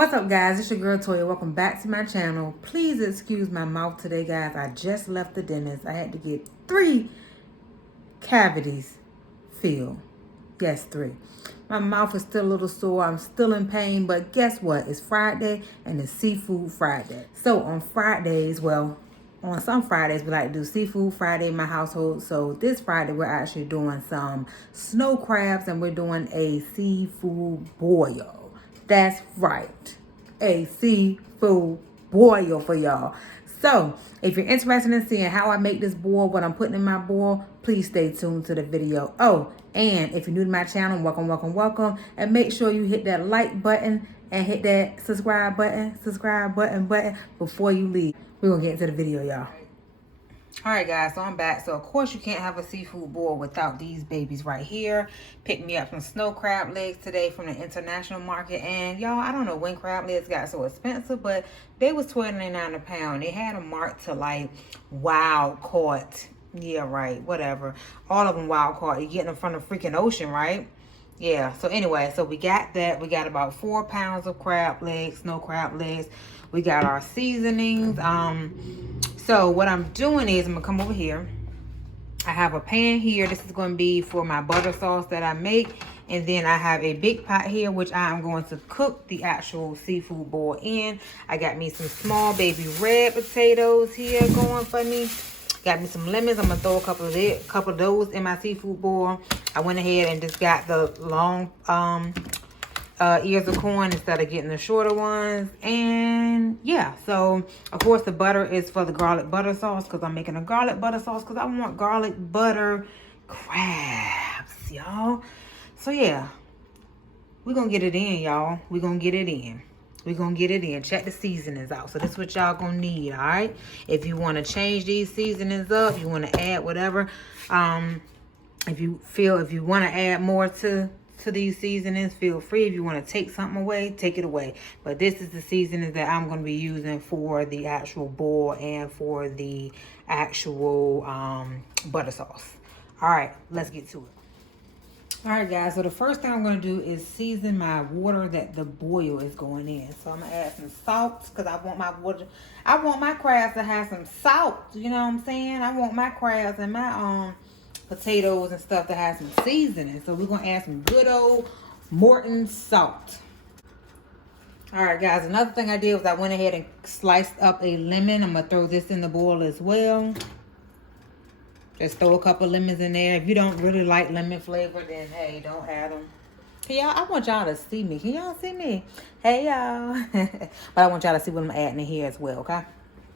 What's up, guys? It's your girl Toya. Welcome back to my channel. Please excuse my mouth today, guys. I just left the dentist. I had to get 3 cavities filled. Yes, 3. My mouth is still a little sore. I'm still in pain, but guess what? It's Friday and it's Seafood Friday. So on Fridays, well, on some Fridays, we like to do Seafood Friday in my household. So this Friday, we're actually doing some snow crabs and we're doing a seafood boil. That's right. A seafood boil for y'all. So, if you're interested in seeing how I make this boil, what I'm putting in my boil, please stay tuned to the video. Oh, and if you're new to my channel, welcome. And make sure you hit that like button and hit that subscribe button before you leave. We're going to get into the video, y'all. Alright guys, so I'm back. So of course you can't have a seafood boil without these babies right here. Picked me up some snow crab legs today from the international market. And y'all, I don't know when crab legs got so expensive, but they was $12.99 a pound. They had them marked to like wild caught. Yeah, right, whatever. All of them wild caught. You're getting them from the freaking ocean, right? Yeah, so anyway, so we got that. We got about 4 pounds of crab legs, snow crab legs. We got our seasonings. So what I'm doing is I'm gonna come over here. I have a pan here. This is going to be for my butter sauce that I make. And then I have a big pot here, which I am going to cook the actual seafood boil in. I got me some small baby red potatoes here going for me. Got me some lemons. I'm going to throw a couple of those in my seafood boil. I went ahead and just got the long ears of corn instead of getting the shorter ones. And yeah, so of course the butter is for the garlic butter sauce because I'm making a garlic butter sauce because I want garlic butter crabs, y'all. So yeah, we're gonna get it in, y'all. We're gonna get it in. We're gonna get it in. Check the seasonings out. So this is what y'all gonna need, all right? If you want to change these seasonings up, you want to add whatever, if you want to add more to these seasonings, feel free. If you want to take something away, take it away. But this is the seasonings that I'm going to be using for the actual boil and for the actual butter sauce. All right, let's get to it. All right, guys, so the first thing I'm going to do is season my water that the boil is going in. So I'm going to add some salt because I want my crabs to have some salt. You know what I'm saying? I want my crabs and my potatoes and stuff to have some seasoning. So we're going to add some good old Morton salt. All right, guys, another thing I did was I went ahead and sliced up a lemon. I'm going to throw this in the boil as well. Just throw a couple lemons in there. If you don't really like lemon flavor, then hey, don't add them. Hey, y'all, I want y'all to see me. Can y'all see me? Hey, y'all. But I want y'all to see what I'm adding in here as well, okay?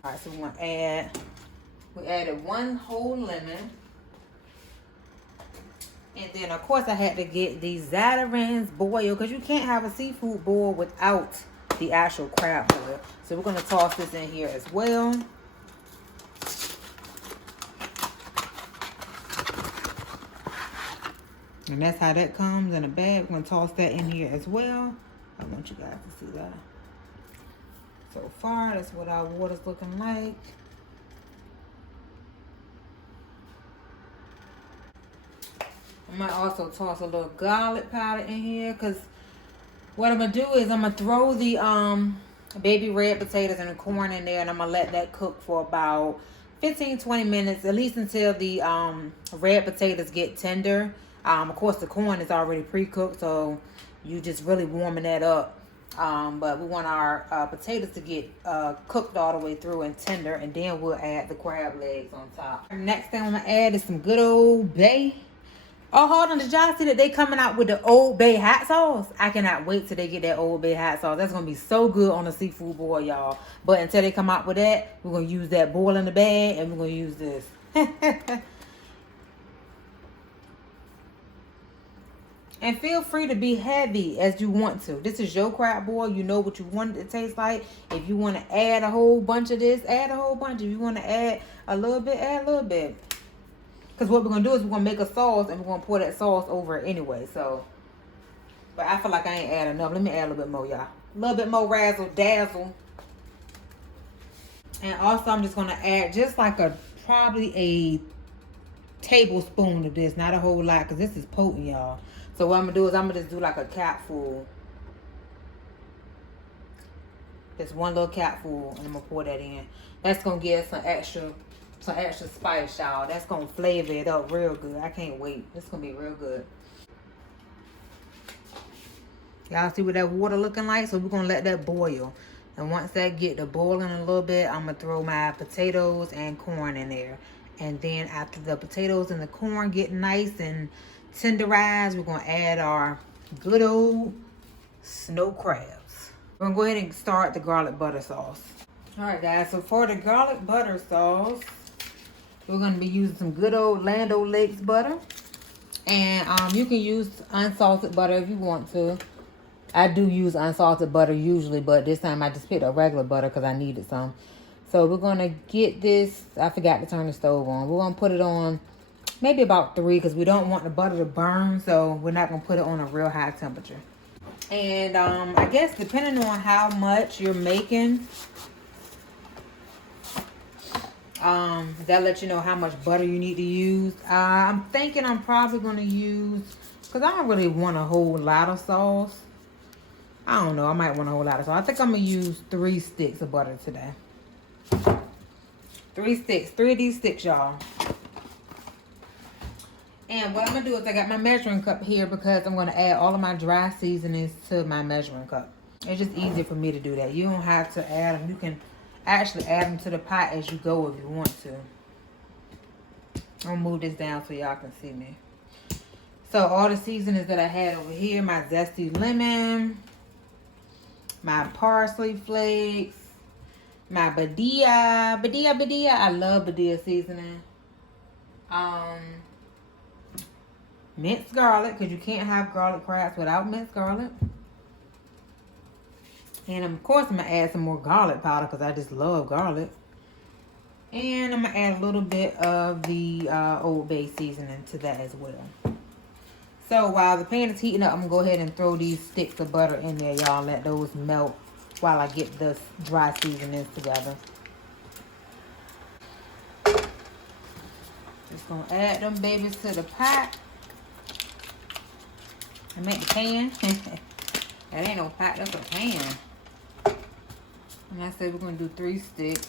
All right, so we added 1 whole lemon. And then, of course, I had to get these Zatarain's boil because you can't have a seafood boil without the actual crab boil. So we're going to toss this in here as well. And that's how that comes in a bag. We're going to toss that in here as well. I want you guys to see that. So far, that's what our water's looking like. I might also toss a little garlic powder in here because what I'm going to do is I'm going to throw the baby red potatoes and the corn in there and I'm going to let that cook for about 15-20 minutes, at least until the red potatoes get tender. Of course, the corn is already pre-cooked, so you just really warming that up. But we want our potatoes to get cooked all the way through and tender, and then we'll add the crab legs on top. Next thing I'm going to add is some good old bay. Oh, hold on. Did y'all see that they coming out with the Old Bay hot sauce? I cannot wait till they get that Old Bay hot sauce. That's going to be so good on the seafood boil, y'all. But until they come out with that, we're going to use that boil in the bag, and we're going to use this. And feel free to be heavy as you want to. This is your crab boil. You know what you want it to taste like. If you want to add a whole bunch of this, add a whole bunch. If you want to add a little bit, add a little bit. Because what we're going to do is we're going to make a sauce and we're going to pour that sauce over it anyway. So, but I feel like I ain't add enough. Let me add a little bit more, y'all. A little bit more razzle dazzle. And also I'm just going to add just like probably a tablespoon of this. Not a whole lot because this is potent, y'all. So what I'm going to do is I'm going to just do like a capful. Just one little capful, and I'm gonna pour that in. That's gonna give some extra spice, y'all. That's gonna flavor it up real good. I can't wait. It's gonna be real good. Y'all see what that water looking like? So we're gonna let that boil. And once that get to boiling a little bit, I'm gonna throw my potatoes and corn in there. And then after the potatoes and the corn get nice and tenderized, we're gonna add our good old snow crabs. We're gonna go ahead and start the garlic butter sauce. All right, guys, so for the garlic butter sauce, we're gonna be using some good old Land O'Lakes butter. And you can use unsalted butter if you want to. I do use unsalted butter usually, but this time I just picked up regular butter because I needed some. So we're going to get this. I forgot to turn the stove on. We're going to put it on maybe about 3 because we don't want the butter to burn. So we're not going to put it on a real high temperature. And I guess depending on how much you're making, that lets you know how much butter you need to use. I'm thinking I'm probably going to use, because I don't really want a whole lot of sauce. I don't know. I might want a whole lot of sauce. I think I'm going to use 3 sticks of butter today. 3 sticks. 3 of these sticks, y'all. And what I'm going to do is I got my measuring cup here because I'm going to add all of my dry seasonings to my measuring cup. It's just easier for me to do that. You don't have to add them. You can actually add them to the pot as you go if you want to. I'll move this down so y'all can see me. So all the seasonings that I had over here, my zesty lemon, my parsley flakes, my Badia. I love Badia seasoning. Minced garlic, because you can't have garlic crabs without minced garlic. And of course I'm going to add some more garlic powder because I just love garlic. And I'm going to add a little bit of the Old Bay seasoning to that as well. So while the pan is heating up, I'm going to go ahead and throw these sticks of butter in there, y'all. Let those melt while I get the dry seasonings together. Just going to add them babies to the pot. I meant the pan. That ain't no pot, that's a pan. And I said we're going to do 3 sticks.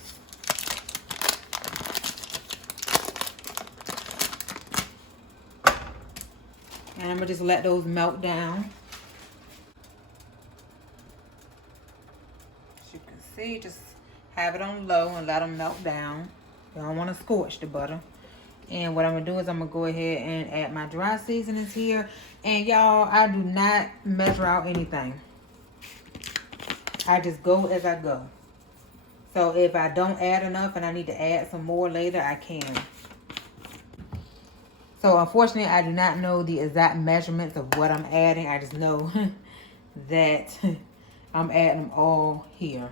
And I'm going to just let those melt down. As you can see, just have it on low and let them melt down. You don't want to scorch the butter. And what I'm going to do is I'm going to go ahead and add my dry seasonings here. And y'all, I do not measure out anything. I just go as I go. So if I don't add enough and I need to add some more later, I can. So unfortunately, I do not know the exact measurements of what I'm adding. I just know that I'm adding them all here.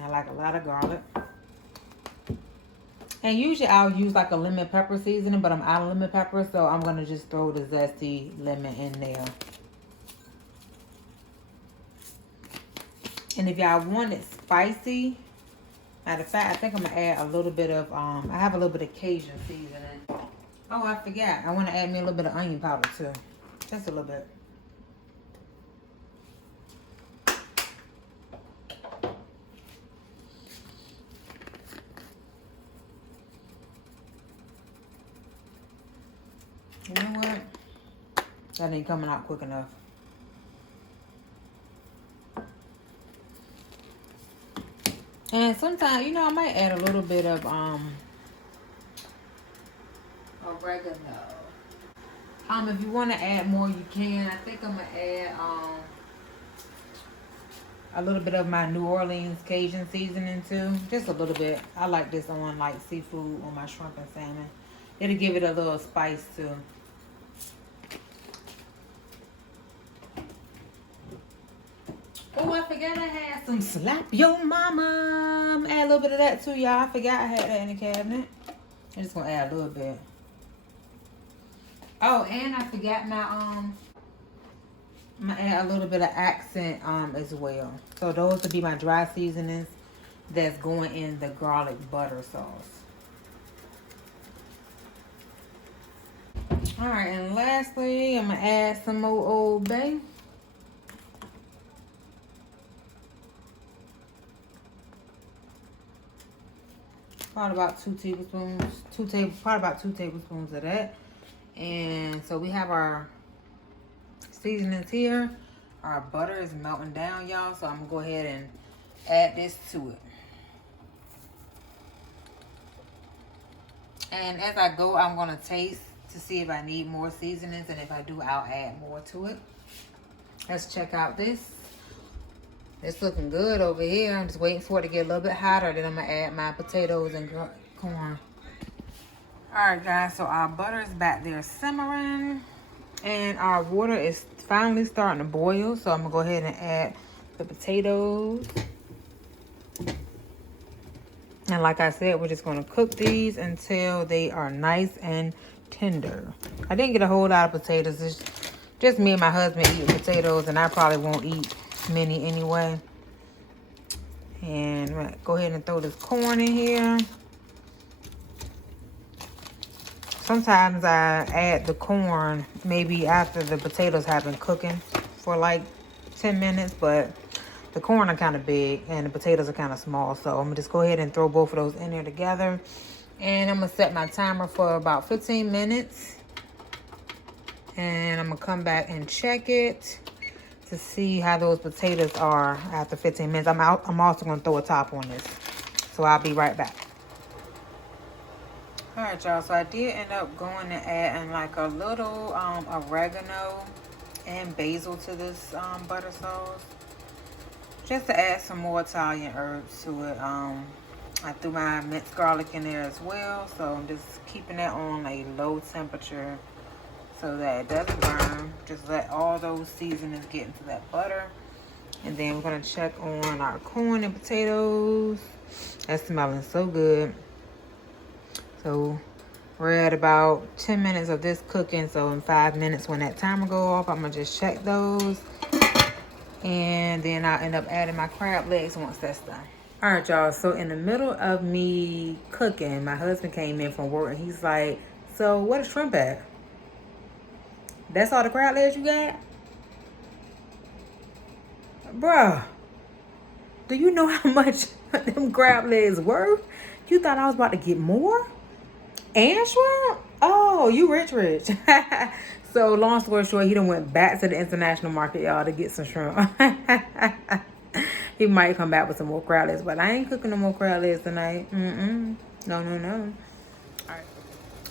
I like a lot of garlic. And usually I'll use like a lemon pepper seasoning, but I'm out of lemon pepper, so I'm going to just throw the zesty lemon in there. And if y'all want it spicy, matter of fact, I think I'm going to add a little bit of, I have a little bit of Cajun seasoning. Oh, I forgot. I want to add me a little bit of onion powder too. Just a little bit. You know what? That ain't coming out quick enough. And sometimes, you know, I might add a little bit of oregano. If you want to add more, you can. I think I'm gonna add a little bit of my New Orleans Cajun seasoning too. Just a little bit. I like this on like seafood, on my shrimp and salmon. It'll give it a little spice too. Oh, I forgot I had some Slap Your Mama. Add a little bit of that too, y'all. I forgot I had that in the cabinet. I'm just gonna add a little bit. Oh, and I forgot my I'm gonna add a little bit of accent as well. So those will be my dry seasonings that's going in the garlic butter sauce. All right, and lastly, I'm gonna add some more Old Bay. Probably about 2 tablespoons. Probably about 2 tablespoons of that. And so we have our seasonings here. Our butter is melting down, y'all. So I'm gonna go ahead and add this to it. And as I go, I'm gonna taste to see if I need more seasonings, and if I do, I'll add more to it. Let's check out this. It's looking good over here. I'm just waiting for it to get a little bit hotter. Then I'm going to add my potatoes and corn. Alright guys, so our butter is back there simmering. And our water is finally starting to boil. So I'm going to go ahead and add the potatoes. And like I said, we're just going to cook these until they are nice and tender. I didn't get a whole lot of potatoes. It's just me and my husband eating potatoes, and I probably won't eat many anyway. And I'm gonna go ahead and throw this corn in here. Sometimes I add the corn maybe after the potatoes have been cooking for like 10 minutes, but the corn are kind of big and the potatoes are kind of small. So I'm gonna just go ahead and throw both of those in there together. And I'm gonna set my timer for about 15 minutes. And I'm gonna come back and check it to see how those potatoes are after 15 minutes. I'm also gonna throw a top on this. So I'll be right back. All right, y'all, so I did end up going and adding like a little oregano and basil to this butter sauce. Just to add some more Italian herbs to it. I threw my minced garlic in there as well. So I'm just keeping that on a low temperature so that it doesn't burn. Just let all those seasonings get into that butter. And then we're gonna check on our corn and potatoes. That's smelling so good. So we're at about 10 minutes of this cooking. So in 5 minutes when that timer go off, I'm gonna just check those. And then I'll end up adding my crab legs once that's done. All right, y'all. So in the middle of me cooking, my husband came in from work and he's like, so what is shrimp at? That's all the crab legs you got? Bruh, do you know how much them crab legs worth? You thought I was about to get more? And shrimp? Oh, you rich. So long story short, he done went back to the international market, y'all, to get some shrimp. He might come back with some more crab legs, but I ain't cooking no more crab legs tonight. No.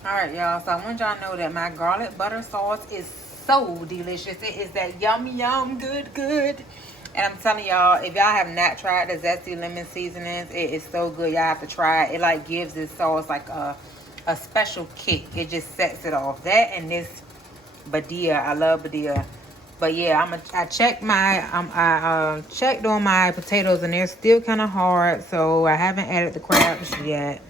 All right, y'all. So I want y'all to know that my garlic butter sauce is so delicious. It is that yum, good. And I'm telling y'all, if y'all have not tried the Zesty Lemon Seasonings, it is so good. Y'all have to try it. It like gives this sauce like a special kick. It just sets it off. That and this Badia. I love Badia. But yeah, I checked I checked on my potatoes and they're still kind of hard. So I haven't added the crabs yet.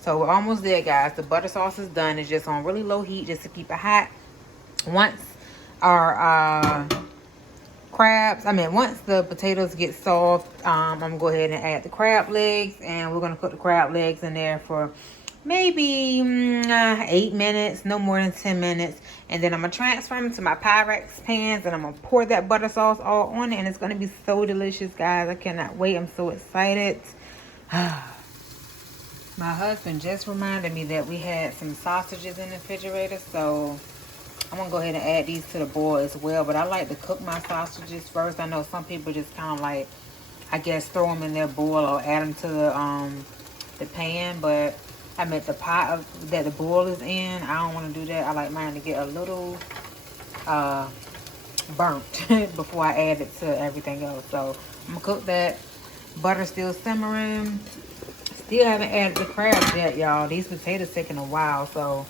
So we're almost there, guys. The butter sauce is done. It's just on really low heat just to keep it hot. Once our once the potatoes get soft, I'm gonna go ahead and add the crab legs, and we're gonna cook the crab legs in there for maybe 8 minutes, no more than 10 minutes. And then I'm gonna transfer them to my Pyrex pans, and I'm gonna pour that butter sauce all on it, and it's gonna be so delicious, guys. I cannot wait. I'm so excited. My husband just reminded me that we had some sausages in the refrigerator, so I'm gonna go ahead and add these to the boil as well. But I like to cook my sausages first. I know some people just kind of like, I guess, throw them in their boil or add them to the pan. But I meant the pot that the boil is in, I don't want to do that. I like mine to get a little burnt before I add it to everything else. So I'm gonna cook that. Butter still simmering. Still haven't added the crabs yet, y'all. These potatoes taking a while, so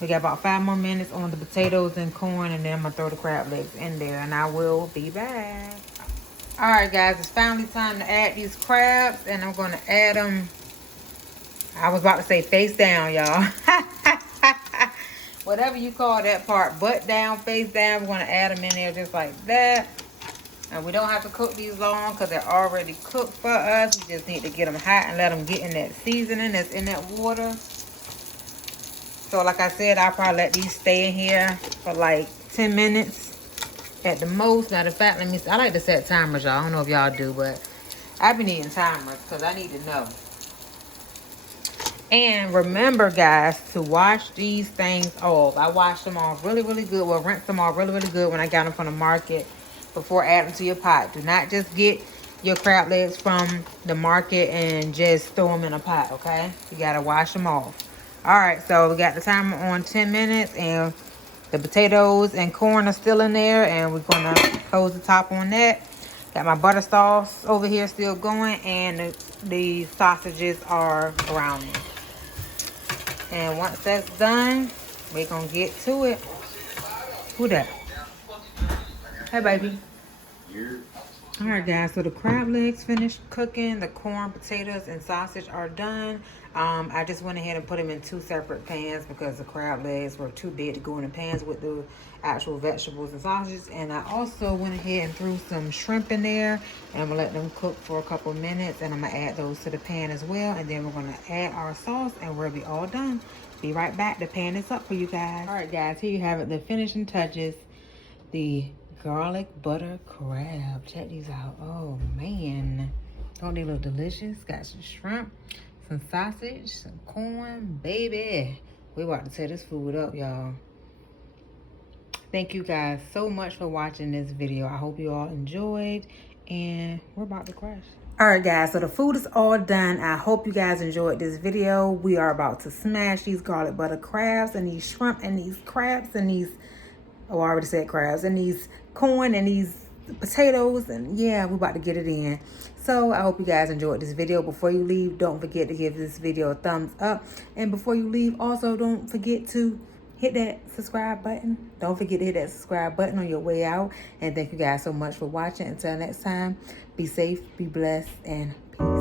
we got about 5 more minutes on the potatoes and corn, and then I'm gonna throw the crab legs in there, and I will be back. All right, guys, it's finally time to add these crabs, and I'm gonna add them. I was about to say face down, y'all. Whatever you call that part, butt down, face down. We're gonna add them in there just like that. And we don't have to cook these long because they're already cooked for us. We just need to get them hot and let them get in that seasoning that's in that water. So like I said, I'll probably let these stay in here for like 10 minutes at the most. Matter of fact, let me see. I like to set timers, y'all. I don't know if y'all do, but I've been eating timers because I need to know. And remember, guys, to wash these things off. I washed them off really, really good. Well, rinse them off really, really good when I got them from the market before adding them to your pot. Do not just get your crab legs from the market and just throw them in a pot, okay? You got to wash them off. All right, so we got the timer on 10 minutes, and the potatoes and corn are still in there, and we're going to close the top on that. Got my butter sauce over here still going, and the sausages are browning. And once that's done, we're going to get to it. Who that? Hey, baby. All right, guys. So the crab legs finished cooking. The corn, potatoes, and sausage are done. I just went ahead and put them in 2 separate pans because the crab legs were too big to go in the pans with the actual vegetables and sausages. And I also went ahead and threw some shrimp in there. And I'm going to let them cook for a couple minutes. And I'm going to add those to the pan as well. And then we're going to add our sauce and we'll be all done. Be right back. The pan is up for you guys. All right, guys. Here you have it. The finishing touches. The garlic butter crab. Check these out. Oh, man. Don't they look delicious? Got some shrimp, some sausage, some corn. Baby, we about to tear this food up, y'all. Thank you guys so much for watching this video. I hope you all enjoyed, and we're about to crush. All right, guys, so the food is all done. I hope you guys enjoyed this video. We are about to smash these garlic butter crabs and these shrimp and these crabs and these, oh, I already said crabs, and these corn and these potatoes, and yeah, we're about to get it in. So I hope you guys enjoyed this video. Before you leave, don't forget to give this video a thumbs up. And before you leave, also don't forget to hit that subscribe button. Don't forget to hit that subscribe button on your way out. And thank you guys so much for watching. Until next time, be safe, be blessed, and peace.